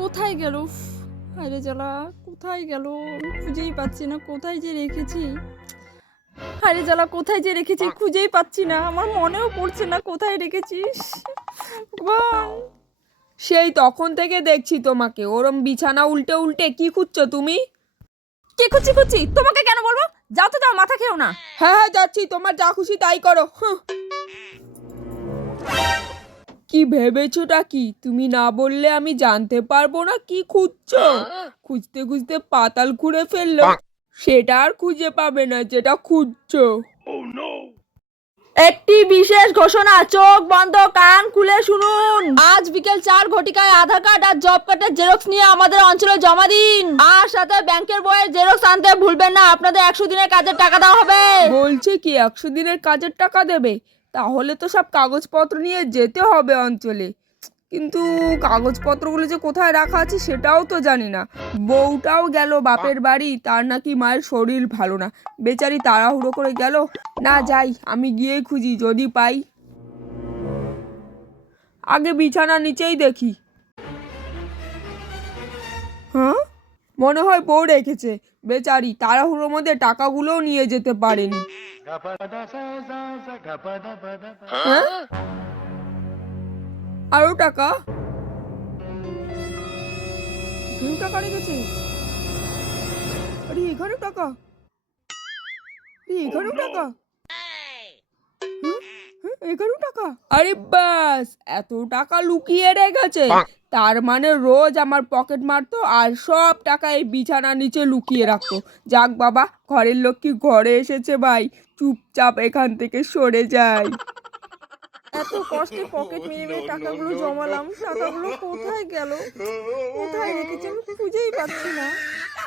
কোথায় গেল? আরে জ্বালা কোথায় গেল? খুঁজেই পাচ্ছি না কোথায় যে রেখেছি? আরে জ্বালা কোথায় যে রেখেছি খুঁজেই পাচ্ছি না আমার মনেও পড়ছে না কোথায় রেখেছিস সেই তখন থেকে দেখছি তোমাকে ওরম বিছানা উল্টে উল্টে কি খুঁজছো তুমি? কে খুঁজছি খুঁজছি? তোমাকে কেন বলব? যাও তো যাও মাথা খেও না। হ্যাঁ হ্যাঁ যাচ্ছি তোমার যা খুশি তাই করো হুঁ। কি ভেবেছোটা কি? তুমি না বললে আমি জানতে পারব না, কি খুঁজছো? খুঁজতে খুঁজতে পাতাল খুঁড়ে ফেলল। সেটা আর খুঁজে পাবে না, যেটা খুঁজছো। একটি বিশেষ ঘোষণা, চোখ বন্ধ, কান খুলে শুনুন। আজ বিকেল চার ঘটিকায় আধার কার্ড আর জব কার্ডের জেরক্স নিয়ে আমাদের অঞ্চলে জমা দিন। আর সাথে ব্যাংকের বইয়ের জেরক্স আনতে ভুলবেন না, আপনাদের একশো দিনের কাজের টাকা দেওয়া হবে। বলছে কি, একশো দিনের কাজের টাকা দেবে? তাহলে তো সব কাগজপত্র নিয়ে যেতে হবে অঞ্চলে। কিন্তু কাগজপত্রগুলো যে কোথায় রাখা আছে সেটাও তো জানি না। বউটাও গেল বাপের বাড়ি তার নাকি মায়ের শরীর ভালো না। বেচারি তাড়াহুড়ো করে গেল না যাই আমি গিয়েই খুঁজি যদি পাই। আগে বিছানা নিচেই দেখি। হ্যাঁ? মনে হয় বউ রেখেছে। বেচারি, তাড়াহুড়োর মধ্যে টাকাগুলোও নিয়ে যেতে পারেনি। হ্যাঁ? আরও টাকা? টাকা রেখেছে? আরে, এখানেও টাকা? টাকা? এখানেও টাকা? আরে বাস এত টাকা লুকিয়ে রেখেছে। তার মানে রোজ আমার পকেট মারতো আর সব টাকা এই বিছানার নিচে লুকিয়ে রাখতো। যাক বাবা ঘরের লক্ষ্মী ঘরে এসেছে ভাই। চুপচাপ এখান থেকে সরে যাই এত কষ্টে পকেট মেরে মেরে টাকাগুলো জমালাম। টাকাগুলো কোথায় গেল? কোথায় রেখেছি আমি খুঁজেই পাচ্ছি না।